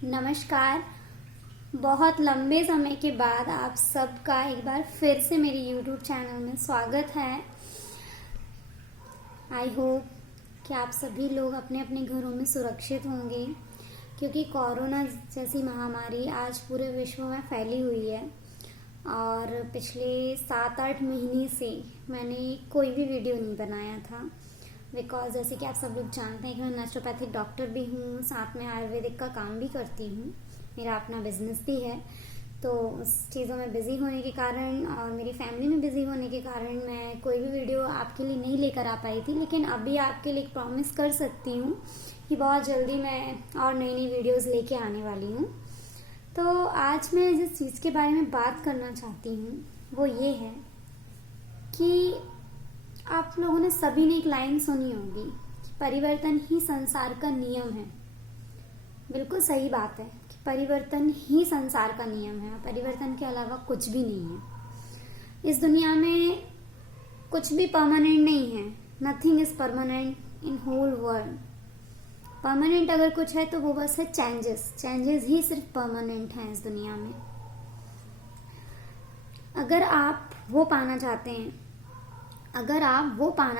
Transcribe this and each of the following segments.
नमस्कार। बहुत लंबे समय के बाद आप सबका एक बार फिर से मेरे YouTube चैनल में स्वागत है। आई होप कि आप सभी लोग अपने अपने घरों में सुरक्षित होंगे, क्योंकि कोरोना जैसी महामारी आज पूरे विश्व में फैली हुई है। और पिछले 7-8 महीने से मैंने कोई भी वीडियो नहीं बनाया था, बिकॉज जैसे कि आप सब लोग जानते हैं कि मैं नेचुरोपैथिक डॉक्टर भी हूँ, साथ में आयुर्वेदिक का काम भी करती हूँ। मेरा अपना बिजनेस भी है, तो उस चीज़ों में बिज़ी होने के कारण और मेरी फैमिली में बिज़ी होने के कारण मैं कोई भी वीडियो आपके लिए नहीं लेकर आ पाई थी। लेकिन अभी आपके लिए प्रॉमिस कर सकती हूँ कि बहुत जल्दी मैं और नई नई वीडियोस लेके आने वाली हूँ। तो आज मैं जिस चीज़ के बारे में बात करना चाहती हूँ वो ये है कि आप लोगों ने सभी ने एक लाइन सुनी होगी कि परिवर्तन ही संसार का नियम है। बिल्कुल सही बात है कि परिवर्तन ही संसार का नियम है, परिवर्तन के अलावा कुछ भी नहीं है। इस दुनिया में कुछ भी परमानेंट नहीं है। Nothing is permanent in whole world. Permanent अगर कुछ है तो वो बस है चेंजेस ही सिर्फ परमानेंट हैं इस दुनिया में। अगर आप वो पाना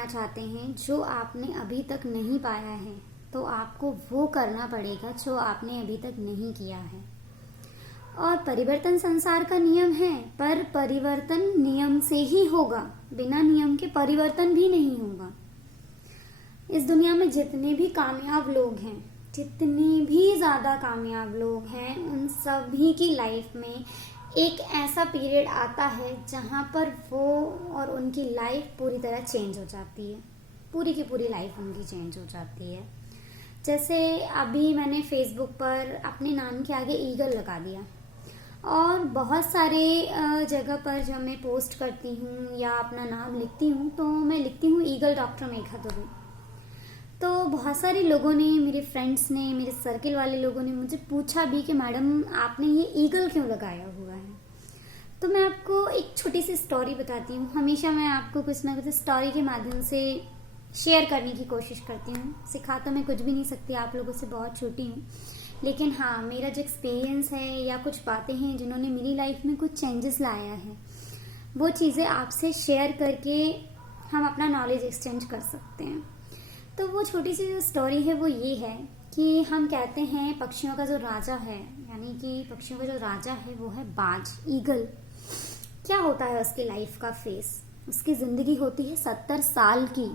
चाहते हैं जो आपने अभी तक नहीं पाया है, तो आपको वो करना पड़ेगा जो आपने अभी तक नहीं किया है। और परिवर्तन संसार का नियम है, पर परिवर्तन नियम से ही होगा। बिना नियम के परिवर्तन भी नहीं होगा। इस दुनिया में जितने भी कामयाब लोग हैं, जितने भी ज्यादा कामयाब लोग हैं, उन सभी की लाइफ में एक ऐसा पीरियड आता है जहां पर वो और उनकी लाइफ पूरी तरह चेंज हो जाती है। पूरी की पूरी लाइफ उनकी चेंज हो जाती है। जैसे अभी मैंने फेसबुक पर अपने नाम के आगे ईगल लगा दिया, और बहुत सारे जगह पर जब मैं पोस्ट करती हूँ या अपना नाम लिखती हूँ तो मैं लिखती हूँ ईगल डॉक्टर मेघा दुबे। तो बहुत सारे लोगों ने, मेरे फ्रेंड्स ने, मेरे सर्किल वाले लोगों ने मुझे पूछा भी कि मैडम आपने ये ईगल क्यों लगाया हुआ है। तो मैं आपको एक छोटी सी स्टोरी बताती हूँ। हमेशा मैं आपको कुछ ना कुछ स्टोरी के माध्यम से शेयर करने की कोशिश करती हूँ। सिखा तो मैं कुछ भी नहीं सकती, आप लोगों से बहुत छोटी हूँ, लेकिन हाँ, मेरा जो एक्सपीरियंस है या कुछ बातें हैं जिन्होंने मेरी लाइफ में कुछ चेंजेस लाया है, वो चीज़ें आपसे शेयर करके हम अपना नॉलेज एक्सचेंज कर सकते हैं। तो वो छोटी सी जो स्टोरी है वो ये है कि हम कहते हैं पक्षियों का जो राजा है, यानी कि पक्षियों का जो राजा है वो है बाज, ईगल। क्या होता है उसकी लाइफ का फेस? उसकी जिंदगी होती है 70 साल की,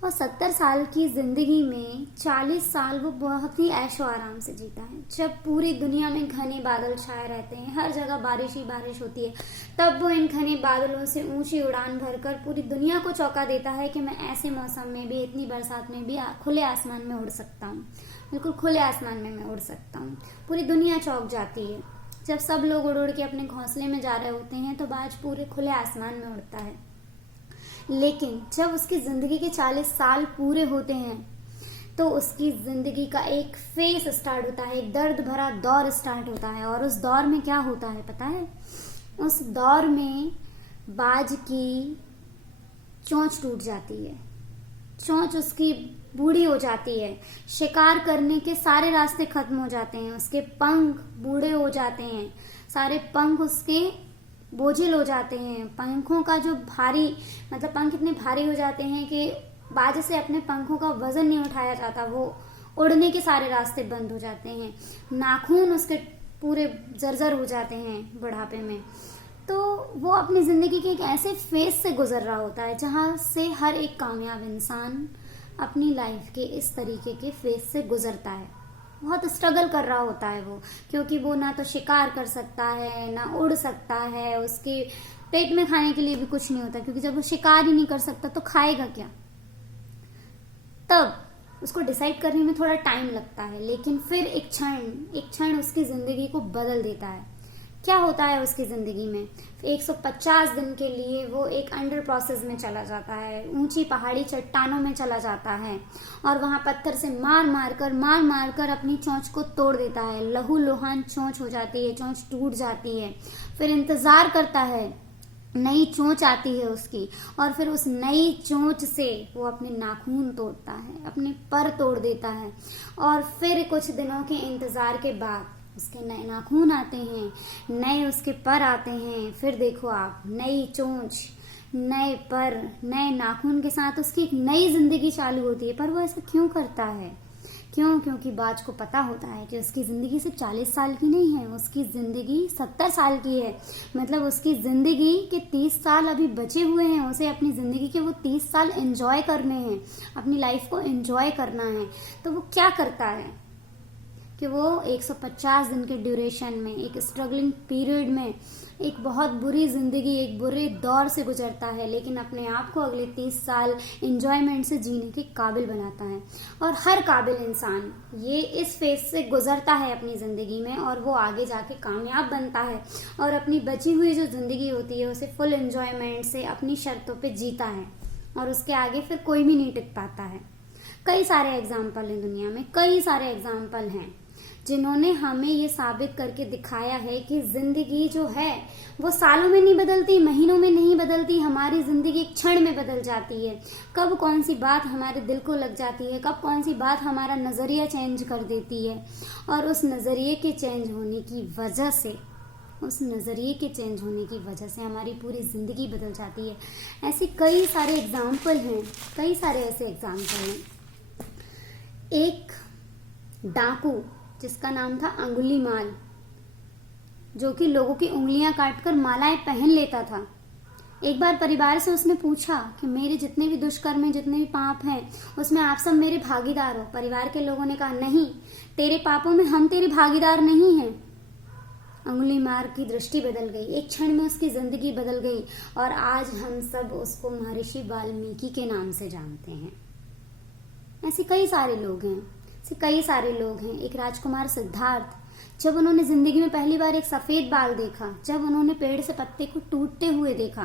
और 70 साल की जिंदगी में 40 साल वो बहुत ही ऐशो आराम से जीता है। जब पूरी दुनिया में घने बादल छाए रहते हैं, हर जगह बारिश ही बारिश होती है, तब वो इन घने बादलों से ऊंची उड़ान भरकर पूरी दुनिया को चौंका देता है कि मैं ऐसे मौसम में भी, इतनी बरसात में भी खुले आसमान में उड़ सकता हूँ। बिल्कुल खुले आसमान में मैं उड़ सकता हूँ। पूरी दुनिया चौंक जाती है। जब सब लोग उड़ उड़ के अपने घोंसले में जा रहे होते हैं तो बाज पूरे खुले आसमान में उड़ता है। लेकिन जब उसकी जिंदगी के 40 साल पूरे होते हैं तो उसकी जिंदगी का एक फेस स्टार्ट होता है, एक दर्द भरा दौर स्टार्ट होता है। और उस दौर में क्या होता है पता है? उस दौर में बाज की चोंच टूट जाती है, चोंच उसकी बूढ़ी हो जाती है, शिकार करने के सारे रास्ते खत्म हो जाते हैं, उसके पंख बूढ़े हो जाते हैं, सारे पंख उसके बोझिल हो जाते हैं। पंखों का जो भारी, मतलब पंख इतने भारी हो जाते हैं कि बाज से अपने पंखों का वजन नहीं उठाया जाता, वो उड़ने के सारे रास्ते बंद हो जाते हैं। नाखून उसके पूरे जर्जर हो जाते हैं बुढ़ापे में। तो वो अपनी जिंदगी के एक ऐसे फेज से गुजर रहा होता है जहां से हर एक कामयाब इंसान अपनी लाइफ के इस तरीके के फेज से गुजरता है। बहुत स्ट्रगल कर रहा होता है वो, क्योंकि वो ना तो शिकार कर सकता है, ना उड़ सकता है, उसके पेट में खाने के लिए भी कुछ नहीं होता, क्योंकि जब वो शिकार ही नहीं कर सकता तो खाएगा क्या? तब उसको डिसाइड करने में थोड़ा टाइम लगता है, लेकिन फिर एक क्षण उसकी जिंदगी को बदल देता है। क्या होता है उसकी जिंदगी में? 150 दिन के लिए वो एक अंडर प्रोसेस में चला जाता है, ऊंची पहाड़ी चट्टानों में चला जाता है, और वहां पत्थर से मार मार कर अपनी चोंच को तोड़ देता है। लहू लुहान चोंच हो जाती है, चोंच टूट जाती है। फिर इंतजार करता है नई चोंच आती है उसकी, और फिर उस नई चोंच से वो अपने नाखून तोड़ता है, अपने पर तोड़ देता है, और फिर कुछ दिनों के इंतजार के बाद उसके नए नाखून आते हैं, नए उसके पर आते हैं। फिर देखो आप, नई चोंच, नए पर, नए नाखून के साथ उसकी एक नई जिंदगी चालू होती है। पर वो ऐसा क्यों करता है? क्यों? क्योंकि बाज को पता होता है कि उसकी ज़िंदगी सिर्फ 40 साल की नहीं है, उसकी ज़िंदगी 70 साल की है। मतलब उसकी ज़िंदगी के 30 साल अभी बचे हुए हैं, उसे अपनी ज़िंदगी के वो 30 साल एंजॉय करने हैं, अपनी लाइफ को एंजॉय करना है। तो वो क्या करता है कि वो 150 दिन के ड्यूरेशन में, एक स्ट्रगलिंग पीरियड में, एक बहुत बुरी जिंदगी, एक बुरे दौर से गुजरता है, लेकिन अपने आप को अगले 30 साल एंजॉयमेंट से जीने के काबिल बनाता है। और हर काबिल इंसान ये इस फेज से गुजरता है अपनी जिंदगी में, और वो आगे जाके कामयाब बनता है, और अपनी बची हुई जो जिंदगी होती है उसे फुल एंजॉयमेंट से अपनी शर्तों पे जीता है, और उसके आगे फिर कोई भी नहीं टिक पाता है। कई सारे एग्जाम्पल हैं दुनिया में, कई सारे एग्जाम्पल हैं जिन्होंने हमें ये साबित करके दिखाया है कि जिंदगी जो है वो सालों में नहीं बदलती, महीनों में नहीं बदलती, हमारी जिंदगी एक क्षण में बदल जाती है। कब कौन सी बात हमारे दिल को लग जाती है, कब कौन सी बात हमारा नजरिया चेंज कर देती है, और उस नजरिए के चेंज होने की वजह से, उस नजरिए के चेंज होने की वजह से हमारी पूरी जिंदगी बदल जाती है। ऐसे कई सारे एग्जाम्पल हैं, कई सारे ऐसे एग्जाम्पल हैं। एक डाकू जिसका नाम था अंगुलीमाल, जो कि लोगों की उंगलियां काटकर मालाएं पहन लेता था। एक बार परिवार से उसने पूछा कि मेरे जितने भी दुष्कर्म हैं, जितने भी पाप हैं, उसमें आप सब मेरे भागीदार हो। परिवार के लोगों ने कहा नहीं, तेरे पापों में हम तेरे भागीदार नहीं हैं। अंगुलीमाल की दृष्टि बदल गई, एक क्षण में उसकी जिंदगी बदल गई, और आज हम सब उसको महर्षि वाल्मीकि के नाम से जानते हैं। ऐसे कई सारे लोग हैं, ऐसे कई सारे लोग हैं। एक राजकुमार सिद्धार्थ, जब उन्होंने जिंदगी में पहली बार एक सफेद बाल देखा, जब उन्होंने पेड़ से पत्ते को टूटते हुए देखा,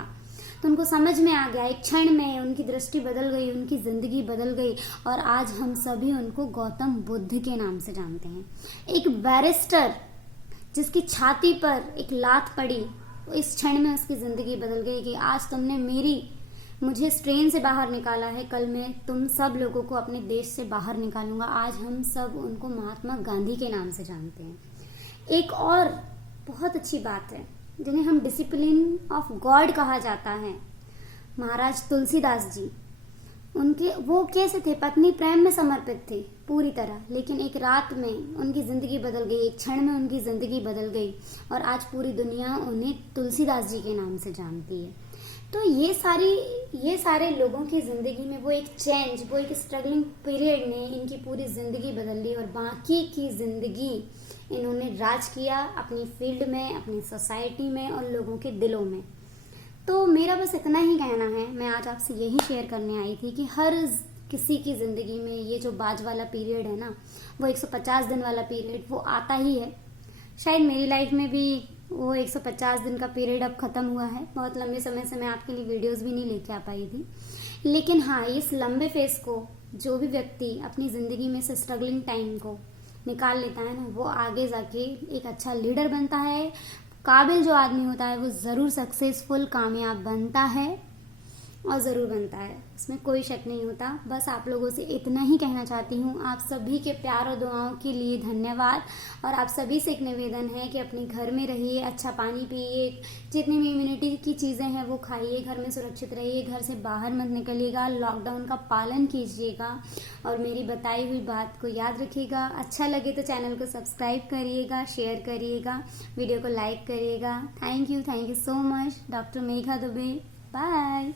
तो उनको समझ में आ गया, एक क्षण में उनकी दृष्टि बदल गई, उनकी जिंदगी बदल गई, और आज हम सभी उनको गौतम बुद्ध के नाम से जानते हैं। एक बैरिस्टर जिसकी छाती पर एक लात पड़ी, इस क्षण में उसकी जिंदगी बदल गई कि आज तुमने मुझे इस ट्रेन से बाहर निकाला है, कल मैं तुम सब लोगों को अपने देश से बाहर निकालूंगा। आज हम सब उनको महात्मा गांधी के नाम से जानते हैं। एक और बहुत अच्छी बात है जिन्हें हम डिसिप्लिन ऑफ गॉड कहा जाता है, महाराज तुलसीदास जी। वो कैसे थे? पत्नी प्रेम में समर्पित थे पूरी तरह, लेकिन एक रात में उनकी जिंदगी बदल गई, एक क्षण में उनकी जिंदगी बदल गई, और आज पूरी दुनिया उन्हें तुलसीदास जी के नाम से जानती है। तो ये सारे लोगों की जिंदगी में वो एक चेंज, वो एक स्ट्रगलिंग पीरियड ने इनकी पूरी जिंदगी बदल दी, और बाकी की जिंदगी इन्होंने राज किया अपनी फील्ड में, अपनी सोसाइटी में, और लोगों के दिलों में। तो मेरा बस इतना ही कहना है, मैं आज आपसे यही शेयर करने आई थी कि हर किसी की जिंदगी में ये जो बाज वाला पीरियड है ना, वो 150 दिन वाला पीरियड वो आता ही है। शायद मेरी लाइफ में भी वो 150 दिन का पीरियड अब खत्म हुआ है। बहुत लंबे समय से मैं आपके लिए वीडियोस भी नहीं लेके आ पाई थी, लेकिन हाँ, इस लंबे फेज को जो भी व्यक्ति अपनी जिंदगी में से स्ट्रगलिंग टाइम को निकाल लेता है ना, वो आगे जाके एक अच्छा लीडर बनता है। काबिल जो आदमी होता है वो जरूर सक्सेसफुल, कामयाब बनता है, और ज़रूर बनता है, इसमें कोई शक नहीं होता। बस आप लोगों से इतना ही कहना चाहती हूँ। आप सभी के प्यार और दुआओं के लिए धन्यवाद, और आप सभी से एक निवेदन है कि अपने घर में रहिए, अच्छा पानी पिए, जितनी भी इम्यूनिटी की चीज़ें हैं वो खाइए, घर में सुरक्षित रहिए, घर से बाहर मत निकलिएगा, लॉकडाउन का पालन कीजिएगा, और मेरी बताई हुई बात को याद रखिएगा। अच्छा लगे तो चैनल को सब्सक्राइब करिएगा, शेयर करिएगा, वीडियो को लाइक करिएगा। Thank you so much. Doctor Megha Dubey, bye.